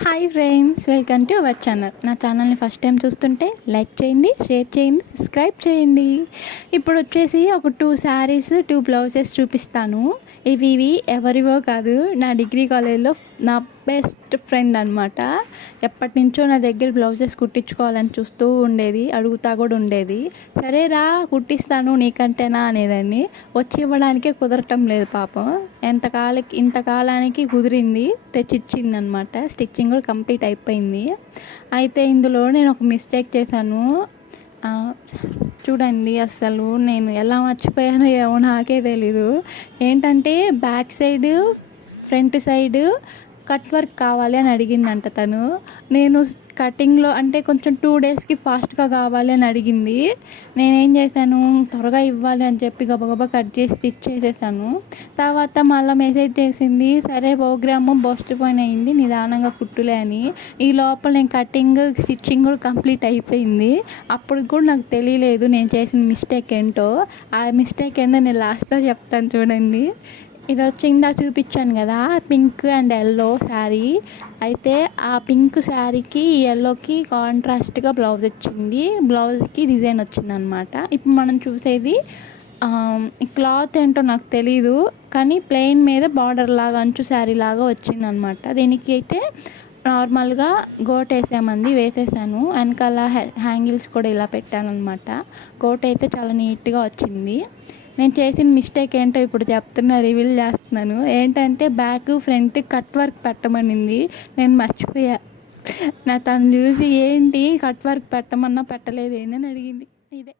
Hi friends, welcome to our channel. నా ఛానల్ని first time చూస్తుంటే లైక్ చేయండి, షేర్ చేయండి, సబ్స్క్రైబ్ చేయండి. ఇప్పుడు వచ్చేసి ఒక 2 శారీస్ 2 బ్లౌజెస్ చూపిస్తాను. ఇవి ఎవరివో కాదు, నా డిగ్రీ కాలేజ్లో నా బెస్ట్ ఫ్రెండ్ అనమాట. ఎప్పటి నుంచో నా దగ్గర బ్లౌజెస్ కుట్టించుకోవాలని చూస్తూ ఉండేది, అడుగుతా కూడా ఉండేది. సరేరా కుట్టిస్తాను నీకంటేనా అనేదాన్ని. వచ్చి ఇవ్వడానికే కుదరటం లేదు పాపం. ఇంతకాలానికి కుదిరింది, తెచ్చిచ్చింది అనమాట. స్టిచ్చింగ్ కూడా కంప్లీట్ అయిపోయింది. అయితే ఇందులో నేను ఒక మిస్టేక్ చేశాను. చూడండి, అసలు నేను ఎలా మర్చిపోయానో ఏమో నాకే తెలీదు. ఏంటంటే back side front side cut work కావాలి అని అడిగిందంట తను. నేను కటింగ్లో అంటే కొంచెం 2 డేస్కి ఫాస్ట్గా కావాలి అని అడిగింది. నేనేం చేశాను, త్వరగా ఇవ్వాలి అని చెప్పి గబగబా కట్ చేసి స్టిచ్ చేసేసాను. తర్వాత మళ్ళీ మెసేజ్ చేసింది, సరే ప్రోగ్రాము పోస్ట్ పోయిన్ అయింది, నిదానంగా కుట్టులే అని. ఈ లోపల నేను కటింగ్ స్టిచ్చింగ్ కూడా కంప్లీట్ అయిపోయింది. అప్పుడు కూడా నాకు తెలియలేదు నేను చేసిన మిస్టేక్ ఏంటో. ఆ మిస్టేక్ ఏందో నేను లాస్ట్లో చెప్తాను చూడండి. ఇది వచ్చి ఇందాక చూపించాను కదా, పింక్ అండ్ ఎల్లో శారీ. అయితే ఆ పింక్ శారీకి ఎల్లోకి కాంట్రాస్ట్గా బ్లౌజ్ వచ్చింది, బ్లౌజ్కి డిజైన్ వచ్చింది అనమాట. ఇప్పుడు మనం చూసేది ఈ క్లాత్ ఏంటో నాకు తెలీదు, కానీ ప్లెయిన్ మీద బార్డర్ లాగా అంచు శారీ లాగా వచ్చింది అనమాట. దీనికి అయితే నార్మల్గా గోట్ వేసేసాను. వెనకాల హ్యాంగిల్స్ కూడా ఇలా పెట్టాను అనమాట. గోట్ అయితే చాలా నీట్గా వచ్చింది. నేను చేసిన మిస్టేక్ ఏంటో ఇప్పుడు చెప్తున్నా, రివీల్ చేస్తున్నాను. ఏంటంటే బ్యాక్ ఫ్రంట్ కట్ వర్క్ పెట్టమనింది, నేను మర్చిపోయా. తను చూసి ఏంటి కట్ వర్క్ పెట్టమన్నా పెట్టలేదు ఏందని అడిగింది. ఇదే.